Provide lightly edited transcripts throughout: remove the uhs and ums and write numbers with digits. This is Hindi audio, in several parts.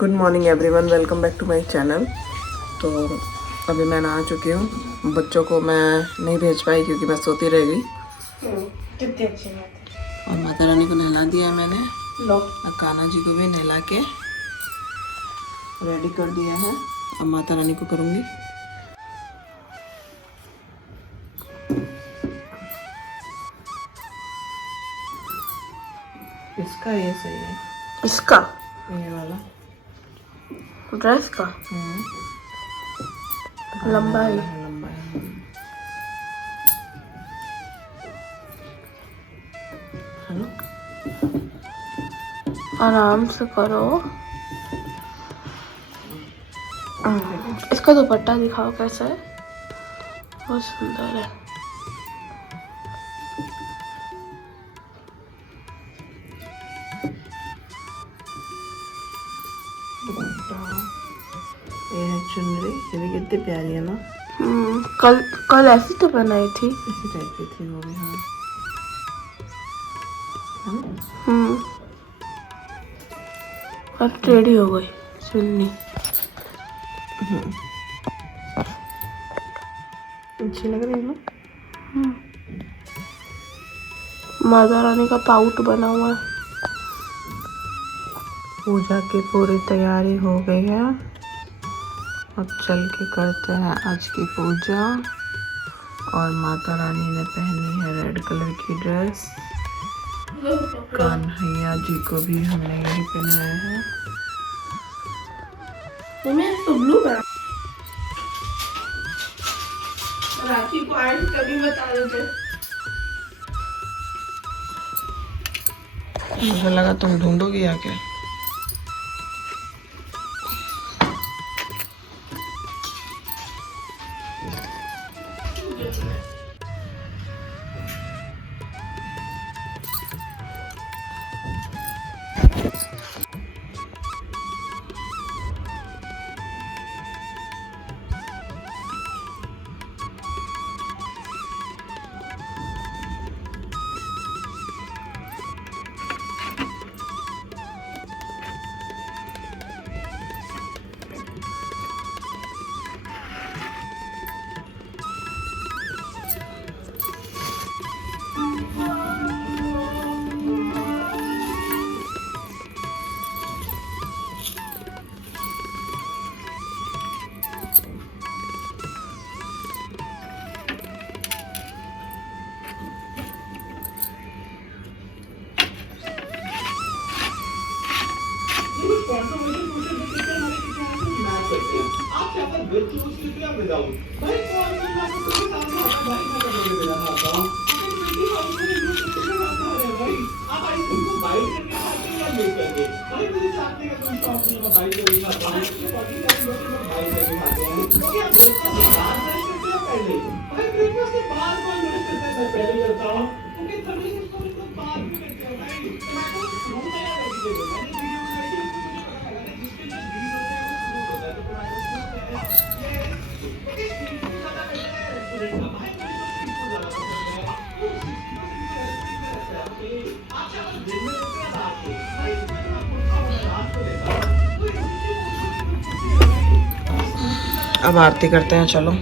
Good morning everyone, welcome back to my channel. तो अभी मैं नहा चुकी हूँ। बच्चों को मैं नहीं भेज पाई क्योंकि मैं सोती रह गई। कितनी अच्छी बात है। और माता रानी को नहला दिया मैंने, लो और कान्हा जी को भी नहला के रेडी कर दिया है। अब माता रानी को करूँगी। इसका ये सही है, इसका ये वाला ड्रेस का लंबा है। लंबा है। है ना? आराम से करो। इसका दुपट्टा दिखाओ कैसा है। बहुत सुंदर है। ये है चुनरी, ये भी कितनी प्यारी है ना। कल ऐसी तो बनाई थी। इसी टाइप की थी वो भी। हाँ अब टेढ़ी हो गई चुन्नी। अच्छी लग रही है ना। माता रानी का पाउट बना हुआ है। पूजा की पूरी तैयारी हो गई है। अब चल के करते हैं आज की पूजा। और माता रानी ने पहनी है रेड कलर की ड्रेस। कान्हैया जी को भी हमने यही पहनाया है। तो ब्लू का राखी को आज कभी बता देते। मुझे लगा तुम ढूंढोगी या क्या। अब आरती करते हैं, चलो।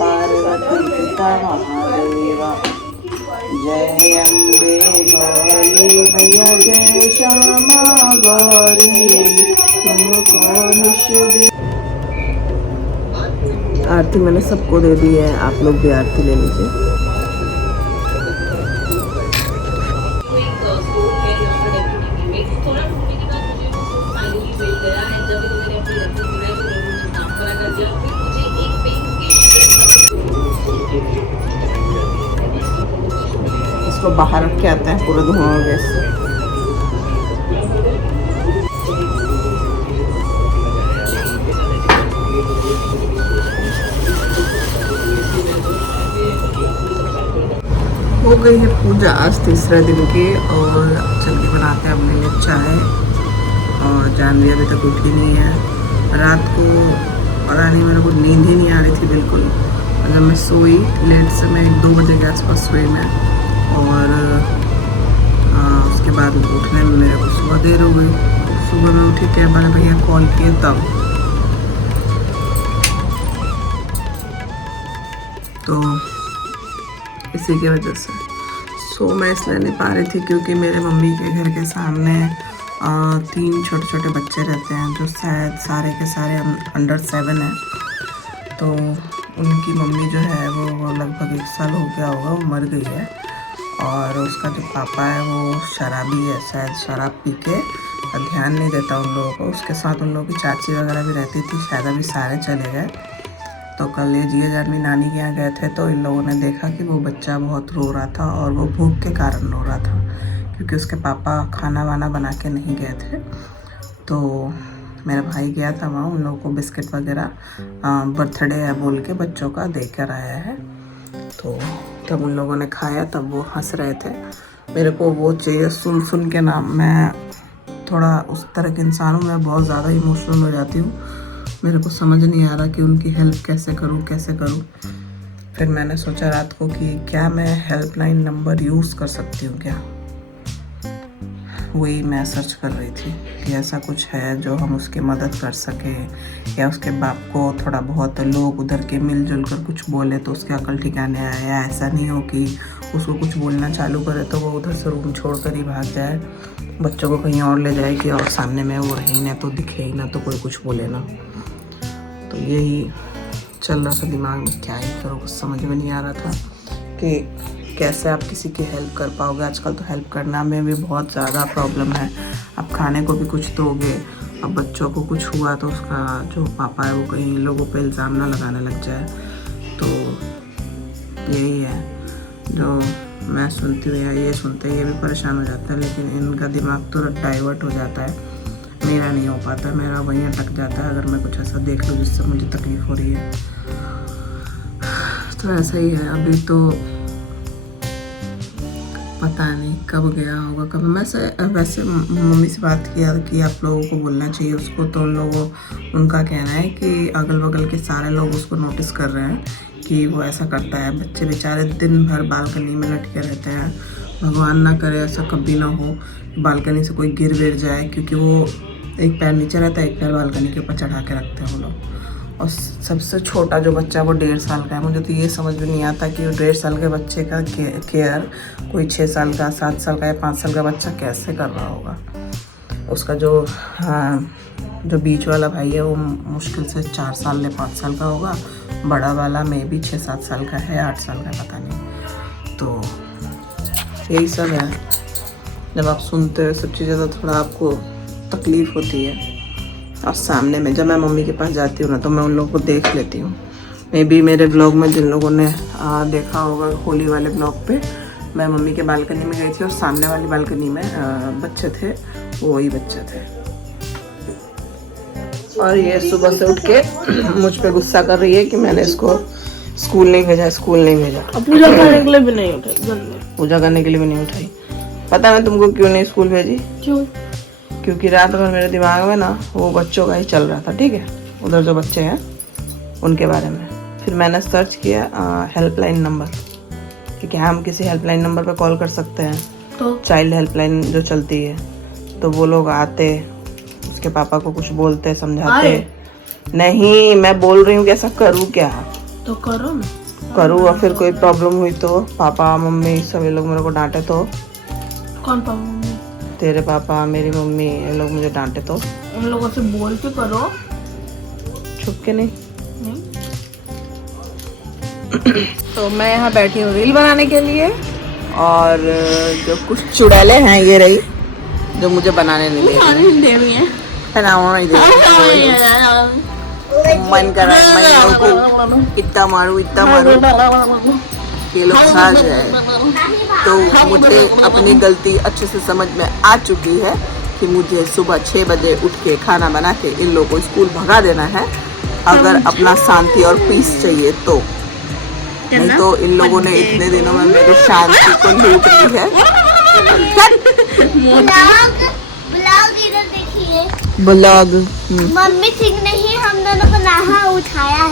पार्वती पिता महादेवा, जय अम्बे गौरी भैया, जय श्यामा गौरी तुमको निषेध। आरती मैंने सबको दे दी है, आप लोग भी आरती ले लीजिए। इसको बाहर रख के आते हैं, पूरा धुआं हो गया इससे। हो गई है पूजा आज तीसरे दिन की। और चल के बनाते हैं अपने लिए चाय। और जानवी अभी तक उठी नहीं है। रात को पता पता नहीं, मेरे को नींद ही नहीं आ रही थी बिल्कुल। जब मैं सोई लेट से, मैं 1-2 बजे के आसपास सोई मैं, और उसके बाद उठने में मेरे को सुबह देर हो गई। सुबह में उठी, कैब वाले भैया कॉल किए तब, तो इसी की वजह से सो मैं इसलिए नहीं पा रही थी क्योंकि मेरे मम्मी के घर के सामने 3 छोटे छोटे बच्चे रहते हैं जो शायद सारे के सारे अंडर 7 हैं। तो उनकी मम्मी जो है वो लगभग 1 साल हो गया होगा, वो मर गई है। और उसका जो पापा है वो शराबी है, शायद शराब पी के ध्यान नहीं देता उन लोगों को। उसके साथ उन लोगों की चाची वगैरह भी रहती थी, शायद अभी सारे चले गए। तो कल ये जिया जान नानी के यहाँ गए थे, तो इन लोगों ने देखा कि वो बच्चा बहुत रो रहा था, और वो भूख के कारण रो रहा था क्योंकि उसके पापा खाना वाना बना के नहीं गए थे। तो मेरा भाई गया था वहाँ, उन लोगों को बिस्किट वगैरह बर्थडे है बोल के बच्चों का दे कर आया है। तो तब उन लोगों ने खाया, तब वो हंस रहे थे। मेरे को वो चाहिए सुन के नाम, मैं थोड़ा उस तरह के इंसान हूँ, मैं बहुत ज़्यादा इमोशनल हो जाती हूँ। मेरे को समझ नहीं आ रहा कि उनकी हेल्प कैसे करूँ। फिर मैंने सोचा रात को कि क्या मैं हेल्पलाइन नंबर यूज़ कर सकती हूँ क्या। वही मैं सर्च कर रही थी कि ऐसा कुछ है जो हम उसकी मदद कर सके, या उसके बाप को थोड़ा बहुत लोग उधर के मिलजुल कर कुछ बोले तो उसके अकल ठिकाने आए, या ऐसा नहीं हो कि उसको कुछ बोलना चालू करे तो वो उधर से रूम छोड़ कर ही भाग जाए, बच्चों को कहीं और ले जाए कि और सामने में वो रहे ना, तो दिखे ही ना, तो कोई कुछ बोले ना। तो यही चल रहा था दिमाग में, क्या ही करो, कुछ समझ में नहीं आ रहा था कि कैसे आप किसी की हेल्प कर पाओगे। आजकल तो हेल्प करना में भी बहुत ज़्यादा प्रॉब्लम है। आप खाने को भी कुछ दोगे, अब बच्चों को कुछ हुआ तो उसका जो पापा है वो कहीं लोगों पे इल्ज़ाम ना लगाने लग जाए। तो यही है जो मैं सुनती हूँ, या ये सुनते हैं, ये भी परेशान हो जाता है, लेकिन इनका दिमाग तुरंत डाइवर्ट हो जाता है। मेरा नहीं हो पाता, मेरा वहीं अटक जाता है अगर मैं कुछ ऐसा देख लूँ जिससे मुझे तकलीफ़ हो रही है। तो ऐसा ही है। अभी तो पता नहीं कब गया होगा, कब। वैसे मम्मी से बात किया कि आप लोगों को बोलना चाहिए उसको, तो उनका कहना है कि अगल बगल के सारे लोग उसको नोटिस कर रहे हैं कि वो ऐसा करता है। बच्चे बेचारे दिन भर बालकनी में लटके रहते हैं। भगवान ना करे ऐसा कभी ना हो, बालकनी से कोई गिर जाए, क्योंकि वो एक पैर नीचे रहता है, एक पैर बालकनी के ऊपर चढ़ा के रखते हैं वो लोग। और सबसे छोटा जो बच्चा वो 1.5 साल का है। मुझे तो ये समझ में नहीं आता कि 1.5 साल के बच्चे का केयर कोई 6 साल का, 7 साल का या 5 साल का बच्चा कैसे कर रहा होगा। उसका जो बीच वाला भाई है वो मुश्किल से 4 साल या 5 साल का होगा, बड़ा वाला में भी 6-7 साल का है, 8 साल का पता नहीं। तो यही सब है। जब आप सुनते हो सब चीज़ें तो थोड़ा आपको तकलीफ़ होती है। और सामने में जब मैं मम्मी के पास जाती हूँ ना, तो मैं उन लोगों को देख लेती हूँ। मे बी मेरे ब्लॉग में जिन लोगों ने देखा होगा, होली वाले ब्लॉग पे मैं मम्मी के बालकनी में गई थी और सामने वाली बालकनी में बच्चे थे, वो वही बच्चे थे। और ये सुबह से उठ के मुझ पे गुस्सा कर रही है कि मैंने इसको स्कूल नहीं भेजा। पूजा करने के लिए भी नहीं उठाई। पता है मैं तुमको क्यों नहीं स्कूल भेजी? क्यों? क्योंकि रात भर मेरे दिमाग में ना वो बच्चों का ही चल रहा था, ठीक है, उधर जो बच्चे हैं उनके बारे में। फिर मैंने सर्च किया हेल्पलाइन नंबर कि क्या हम किसी हेल्पलाइन नंबर पर कॉल कर सकते हैं, तो चाइल्ड हेल्पलाइन जो चलती है। तो वो लोग आते, उसके पापा को कुछ बोलते, समझाते। नहीं, मैं बोल रही हूँ कि ऐसा करूँ क्या? तो करो ना। करूँ और फिर कोई प्रॉब्लम हुई तो पापा मम्मी सभी लोग मेरे को डांटे तो? कौन पापा मम्मी? तेरे पापा, मेरी मम्मी, ये लोग मुझे डांटे तो? उन लोगों से बोल के करो, छुप के नहीं। तो मैं यहाँ बैठी हूँ रील बनाने के लिए, और जो कुछ चुड़ैले हैं ये रही जो मुझे बनाने नहीं दे रही है। मन कर रहा है मैं इन लोगों को इतना मारूं ये लोग खा जाए। तो मुझे अपनी गलती अच्छे से समझ में आ चुकी है कि मुझे सुबह 6 बजे उठ के खाना बना के इन लोगों को स्कूल भगा देना है, अगर अपना शांति और पीस चाहिए तो। नहीं तो इन लोगों ने इतने दिनों में मेरी शांति को लूट ली है। ब्लॉग। मम्मी ठीक नहीं, हम दोनों को नहा उठाया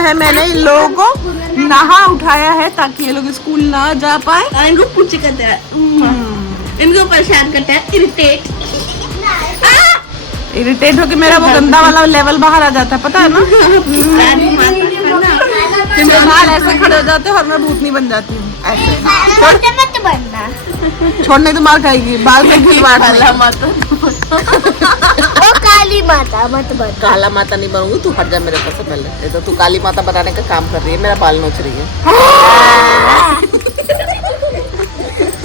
है मैंने इन लोगों को नहा उठाया है ताकि ये लोग स्कूल ना जा पाए। और इनको पूछ करते हैं, इनको परेशान करते हैं, इरिटेट होके मेरा वो गंदा वाला लेवल बाहर आ जाता है, पता है ना। बाल ऐसे खड़े हो जाते हैं और मैं भूतनी बन जाती हूँ ऐसे। मत बनना। छोड़ने तो मार खाएगी, बाल में खिलवाड़ काला माता वो काली माता मत बन। काला माता नहीं बनूंगी, तू हट जा मेरे पास से पहले। ये तो तू काली माता बनाने का काम कर रही है, मेरा बाल नोच रही है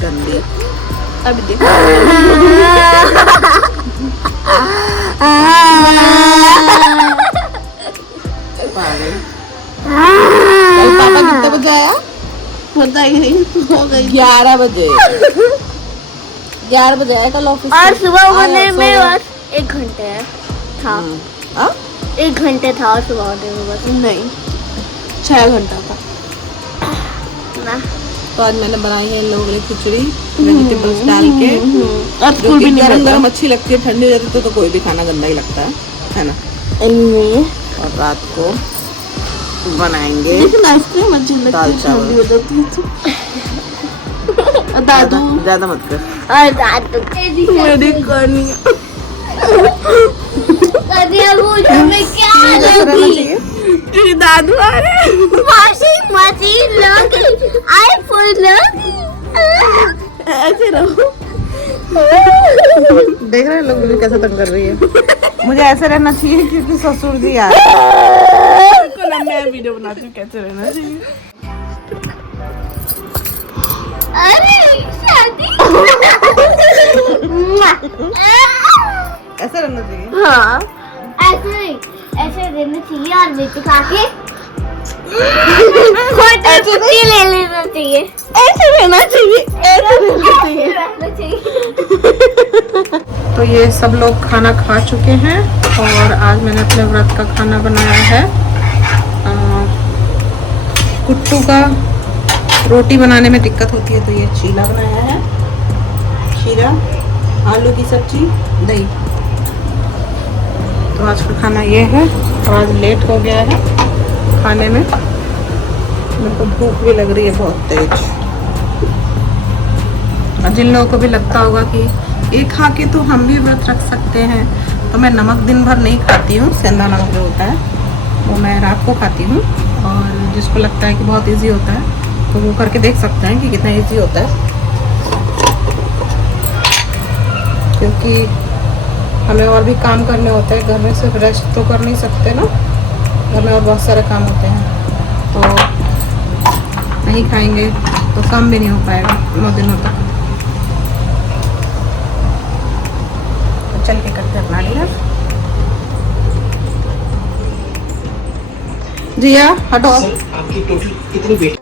गंदी। अभी देख कल पापा कितने बजे आया? पता ही नहीं, हो गई 11 बजे। 11 बजे आया कल ऑफिस और से। सुबह होने आया, में सो बस 1 घंटे था। हाँ? 1 घंटे था सुबह होने में बस। नहीं 6 घंटा था। ना तो आज मैंने बनाई है इन लोगों के लिए खिचड़ी वेजिटेबल्स डाल के, और जो स्कूल कि भी नहीं गरम गया गरम अच्छी लगती है, ठंडी हो जाती तो कोई भी खाना गंदा ही लगता है ना। और रात को बनाएंगे लेकिन आइसक्रीम अच्छी लगती दाल है, चावल। ठंडी हो जाती है तो। दादू ज्यादा मत कर। और रात को मेरी करनी है। में क्या ऐसा रहना लगी? चाहिए। तेरे दादू आ रहे हैं। वॉशिंग मशीन लोग, आईफोन लोग। ऐसे रहो। देख रहे हैं लोग मुझे कैसे तंग कर रही है। मुझे ऐसे रहना चाहिए क्योंकि ससुर जी आए। मैं वीडियो बनाती हूँ कैसे रहना चाहिए। अरे शादी ऐसे रहना चाहिए। हाँ ऐसे नहीं, ऐसे देना चाहिए और नीचे खा के ऐसे ले लेना चाहिए। ऐसे रहना चाहिए, ऐसे रहना चाहिए। रहना चाहिए। तो ये सब लोग खाना खा चुके हैं और आज मैंने अपने व्रत का खाना बनाया है। कुट्टू का रोटी बनाने में दिक्कत होती है तो ये चीला बनाया है, खीरा, आलू की सब्जी, दही। तो आज का खाना ये है और आज लेट हो गया है खाने में। मेरे को भूख भी लग रही है बहुत तेज। और जिन लोगों को भी लगता होगा कि ये खा के तो हम भी व्रत रख सकते हैं, तो मैं नमक दिन भर नहीं खाती हूँ। सेंधा नमक जो होता है वो मैं रात को खाती हूँ। और जिसको लगता है कि बहुत इजी होता है तो वो करके देख सकते हैं कि कितना इजी होता है, क्योंकि हमें और भी काम करने होते हैं। घर में सिर्फ रेस्ट तो कर नहीं सकते ना, घर में और बहुत सारे काम होते हैं। तो नहीं खाएंगे तो कम भी नहीं हो पाएगा 9 दिनों तक। तो चल के करते हैं अपना डिनर। जिया हटो। आपकी टोटल कितनी बेटी?